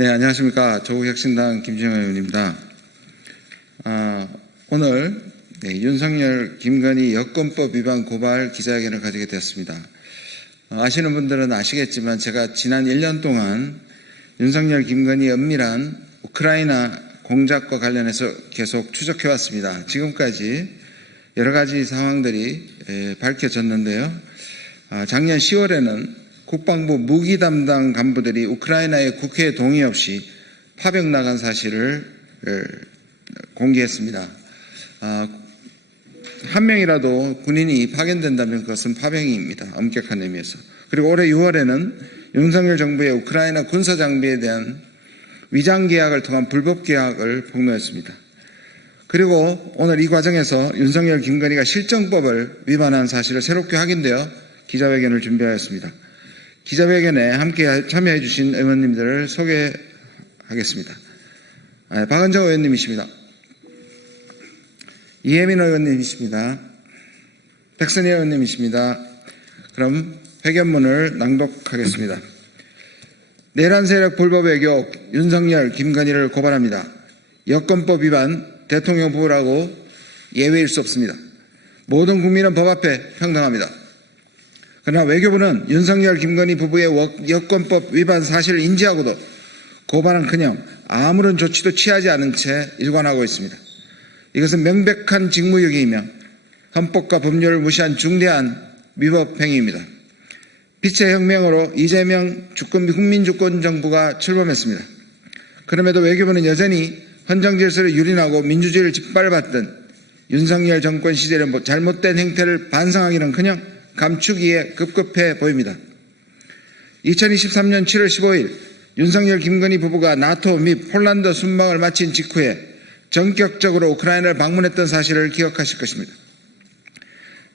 네, 안녕하십니까. 조국혁신당 김진영 의원입니다. 오늘 윤석열, 김건희 여권법 위반 고발 기자회견을 가지게 되었습니다. 아시는 분들은 아시겠지만 제가 지난 1년 동안 윤석열, 김건희 은밀한 우크라이나 공작과 관련해서 계속 추적해왔습니다. 지금까지 여러 가지 상황들이 밝혀졌는데요. 작년 10월에는 국방부 무기 담당 간부들이 우크라이나의 국회 동의 없이 파병 나간 사실을 공개했습니다. 한 명이라도 군인이 파견된다면 그것은 파병입니다. 엄격한 의미에서. 그리고 올해 6월에는 윤석열 정부의 우크라이나 군사장비에 대한 위장계약을 통한 불법 계약을 폭로했습니다. 그리고 오늘 이 과정에서 윤석열, 김건희가 실정법을 위반한 사실을 새롭게 확인되어 기자회견을 준비하였습니다. 기자회견에 함께 참여해 주신 의원님들을 소개하겠습니다. 박은정 의원님이십니다. 이혜민 의원님이십니다. 백선희 의원님이십니다. 그럼 회견문을 낭독하겠습니다. 내란 세력 불법 외교 윤석열, 김건희를 고발합니다. 여권법 위반 대통령 부부라고 예외일 수 없습니다. 모든 국민은 법 앞에 평등합니다. 그러나 외교부는 윤석열, 김건희 부부의 여권법 위반 사실을 인지하고도 고발은커녕 아무런 조치도 취하지 않은 채 일관하고 있습니다. 이것은 명백한 직무유기이며 헌법과 법률을 무시한 중대한 위법 행위입니다. 빛의 혁명으로 이재명 국민주권 정부가 출범했습니다. 그럼에도 외교부는 여전히 헌정질서를 유린하고 민주주의를 짓밟았던 윤석열 정권 시절의 잘못된 행태를 반성하기는커녕 감추기에 급급해 보입니다. 2023년 7월 15일 윤석열, 김건희 부부가 나토 및 폴란드 순방을 마친 직후에 전격적으로 우크라이나를 방문했던 사실을 기억하실 것입니다.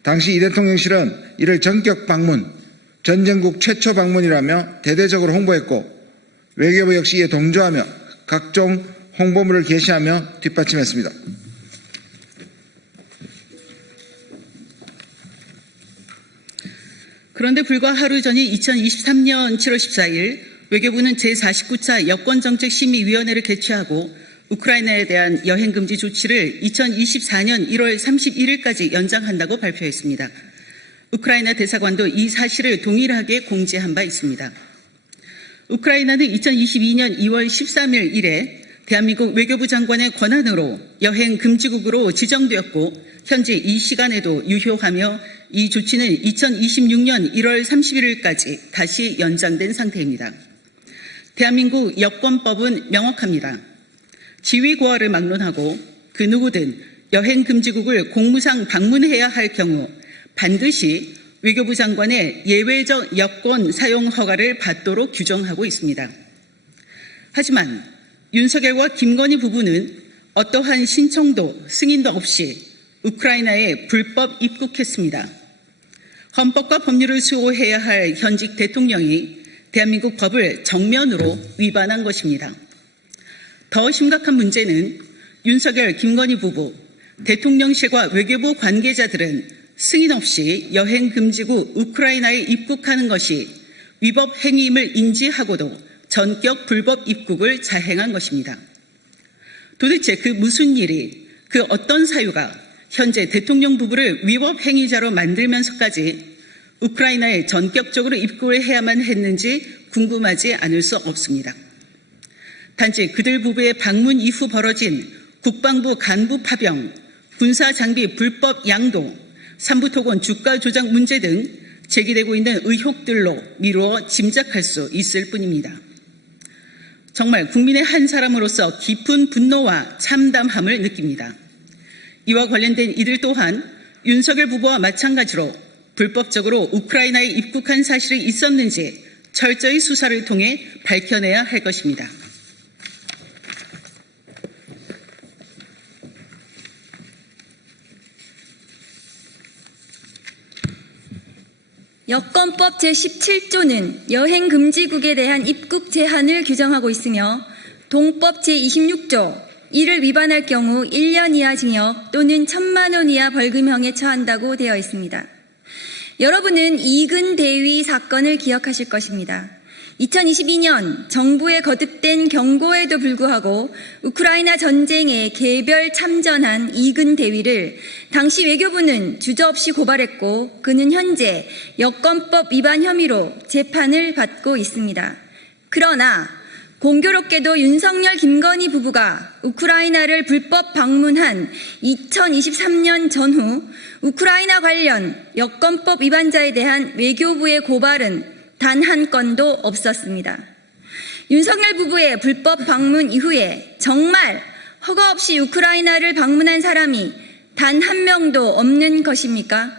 당시 이 대통령실은 이를 전격 방문, 전쟁국 최초 방문이라며 대대적으로 홍보했고 외교부 역시 이에 동조하며 각종 홍보물을 게시하며 뒷받침했습니다. 그런데 불과 하루 전인 2023년 7월 14일 외교부는 제49차 여권정책심의위원회를 개최하고 우크라이나에 대한 여행금지 조치를 2024년 1월 31일까지 연장한다고 발표했습니다. 우크라이나 대사관도 이 사실을 동일하게 공지한 바 있습니다. 우크라이나는 2022년 2월 13일 이래 대한민국 외교부 장관의 권한으로 여행금지국으로 지정되었고 현재 이 시간에도 유효하며 이 조치는 2026년 1월 31일까지 다시 연장된 상태입니다. 대한민국 여권법은 명확합니다. 지위고하를 막론하고 그 누구든 여행금지국을 공무상 방문해야 할 경우 반드시 외교부 장관의 예외적 여권 사용 허가를 받도록 규정하고 있습니다. 하지만 윤석열과 김건희 부부는 어떠한 신청도 승인도 없이 우크라이나에 불법 입국했습니다. 헌법과 법률을 수호해야 할 현직 대통령이 대한민국 법을 정면으로 위반한 것입니다. 더 심각한 문제는 윤석열, 김건희 부부, 대통령실과 외교부 관계자들은 승인 없이 여행금지국 우크라이나에 입국하는 것이 위법 행위임을 인지하고도 전격 불법 입국을 자행한 것입니다. 도대체 그 무슨 일이, 그 어떤 사유가 현재 대통령 부부를 위법 행위자로 만들면서까지 우크라이나에 전격적으로 입국을 해야만 했는지 궁금하지 않을 수 없습니다. 단지 그들 부부의 방문 이후 벌어진 국방부 간부 파병, 군사장비 불법 양도, 삼부토건 주가 조작 문제 등 제기되고 있는 의혹들로 미루어 짐작할 수 있을 뿐입니다. 정말 국민의 한 사람으로서 깊은 분노와 참담함을 느낍니다. 이와 관련된 이들 또한 윤석열 부부와 마찬가지로 불법적으로 우크라이나에 입국한 사실이 있었는지 철저히 수사를 통해 밝혀내야 할 것입니다. 여권법 제17조는 여행금지국에 대한 입국 제한을 규정하고 있으며 동법 제26조 이를 위반할 경우 1년 이하 징역 또는 1,000만 원 이하 벌금형에 처한다고 되어 있습니다. 여러분은 이근 대위 사건을 기억하실 것입니다. 2022년 정부의 거듭된 경고에도 불구하고 우크라이나 전쟁에 개별 참전한 이근 대위를 당시 외교부는 주저없이 고발했고 그는 현재 여권법 위반 혐의로 재판을 받고 있습니다. 그러나 공교롭게도 윤석열 김건희 부부가 우크라이나를 불법 방문한 2023년 전후 우크라이나 관련 여권법 위반자에 대한 외교부의 고발은 단 한 건도 없었습니다. 윤석열 부부의 불법 방문 이후에 정말 허가 없이 우크라이나를 방문한 사람이 단 한 명도 없는 것입니까?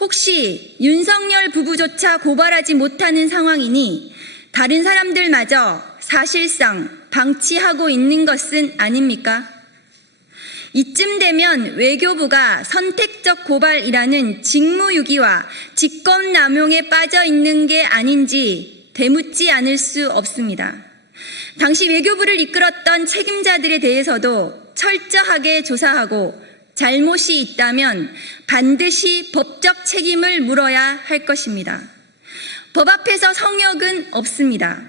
혹시 윤석열 부부조차 고발하지 못하는 상황이니 다른 사람들마저 사실상 방치하고 있는 것은 아닙니까? 이쯤 되면 외교부가 선택적 고발이라는 직무유기와 직권남용에 빠져 있는 게 아닌지 되묻지 않을 수 없습니다. 당시 외교부를 이끌었던 책임자들에 대해서도 철저하게 조사하고 잘못이 있다면 반드시 법적 책임을 물어야 할 것입니다. 법 앞에서 성역은 없습니다.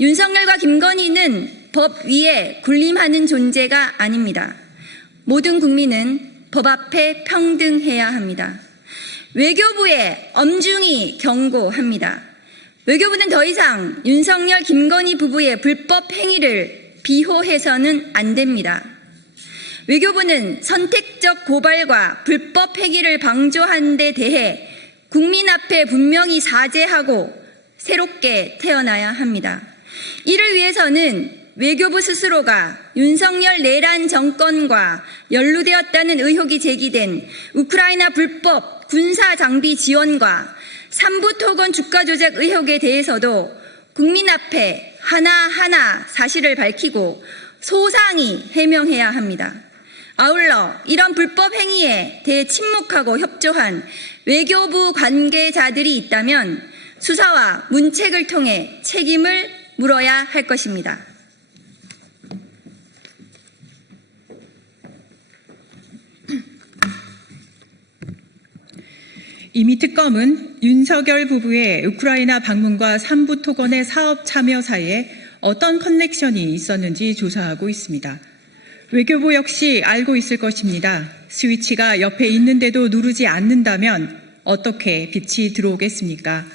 윤석열과 김건희는 법 위에 군림하는 존재가 아닙니다. 모든 국민은 법 앞에 평등해야 합니다. 외교부에 엄중히 경고합니다. 외교부는 더 이상 윤석열 김건희 부부의 불법 행위를 비호해서는 안 됩니다. 외교부는 선택적 고발과 불법 행위를 방조한 데 대해 국민 앞에 분명히 사죄하고 새롭게 태어나야 합니다. 이를 위해서는 외교부 스스로가 윤석열 내란 정권과 연루되었다는 의혹이 제기된 우크라이나 불법 군사 장비 지원과 삼부토건 주가 조작 의혹에 대해서도 국민 앞에 하나하나 사실을 밝히고 소상히 해명해야 합니다. 아울러 이런 불법 행위에 대해 침묵하고 협조한 외교부 관계자들이 있다면 수사와 문책을 통해 책임을 물어야 할 것입니다. 이미 특검은 윤석열 부부의 우크라이나 방문과 삼부토건의 사업 참여 사이에 어떤 커넥션이 있었는지 조사하고 있습니다. 외교부 역시 알고 있을 것입니다. 스위치가 옆에 있는데도 누르지 않는다면 어떻게 빛이 들어오겠습니까?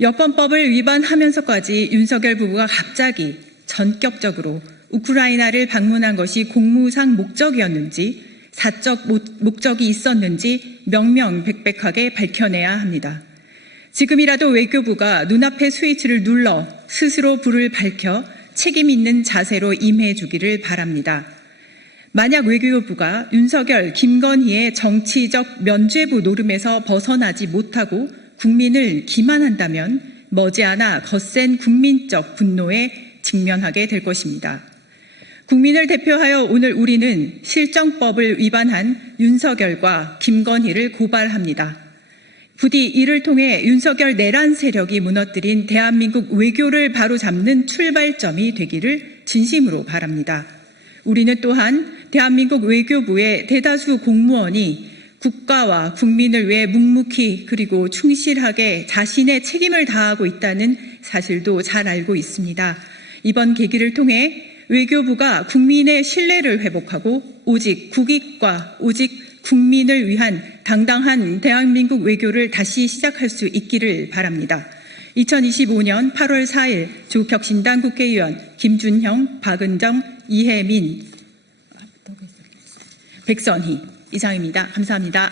여권법을 위반하면서까지 윤석열 부부가 갑자기 전격적으로 우크라이나를 방문한 것이 공무상 목적이었는지 사적 목적이 있었는지 명명백백하게 밝혀내야 합니다. 지금이라도 외교부가 눈앞의 스위치를 눌러 스스로 불을 밝혀 책임 있는 자세로 임해주기를 바랍니다. 만약 외교부가 윤석열, 김건희의 정치적 면죄부 노름에서 벗어나지 못하고 국민을 기만한다면 머지않아 거센 국민적 분노에 직면하게 될 것입니다. 국민을 대표하여 오늘 우리는 실정법을 위반한 윤석열과 김건희를 고발합니다. 부디 이를 통해 윤석열 내란 세력이 무너뜨린 대한민국 외교를 바로잡는 출발점이 되기를 진심으로 바랍니다. 우리는 또한 대한민국 외교부의 대다수 공무원이 국가와 국민을 위해 묵묵히 그리고 충실하게 자신의 책임을 다하고 있다는 사실도 잘 알고 있습니다. 이번 계기를 통해 외교부가 국민의 신뢰를 회복하고 오직 국익과 오직 국민을 위한 당당한 대한민국 외교를 다시 시작할 수 있기를 바랍니다. 2025년 8월 4일 조국혁신당 국회의원 김준형, 박은정, 이혜민, 백선희 이상입니다. 감사합니다.